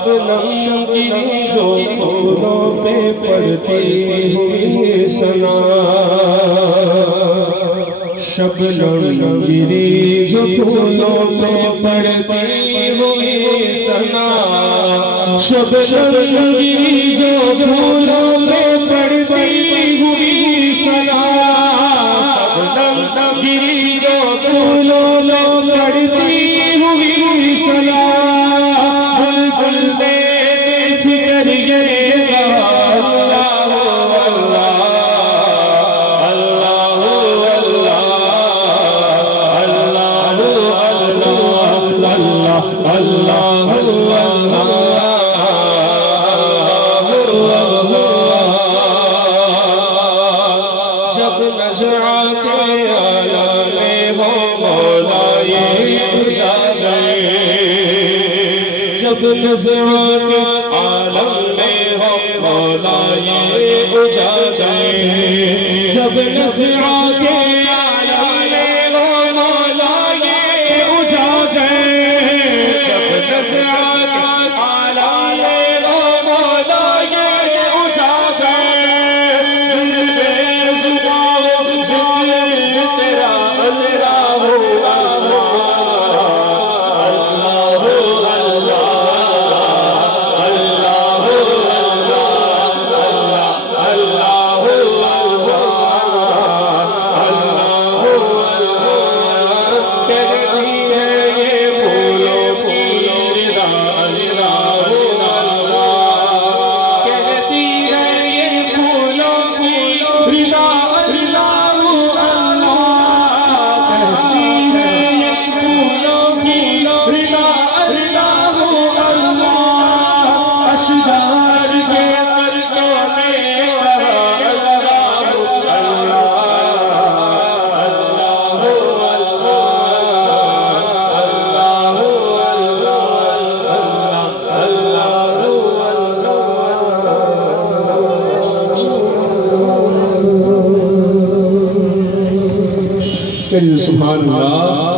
शबनम गिरी जो फूलों पे पड़ती हुई सना, शबनम गिरी जो फूलों पे पड़ती हुई सना, शबनम गिरी जो फूलों पे पड़ती हुई सना, शबनम गिरी जो फूलों पे पड़ती हुई सना, जज़्बा के आलम में हो मौला ये बुझा जाए, जब जज़्बा के आलम में हो मौला ये बुझा जाए, जब जज़्बा के आलम में हो मौला ये बुझा जाए, बेज़ुबान ज़िक्र तेरा अल्लाह सुभान अल्लाह।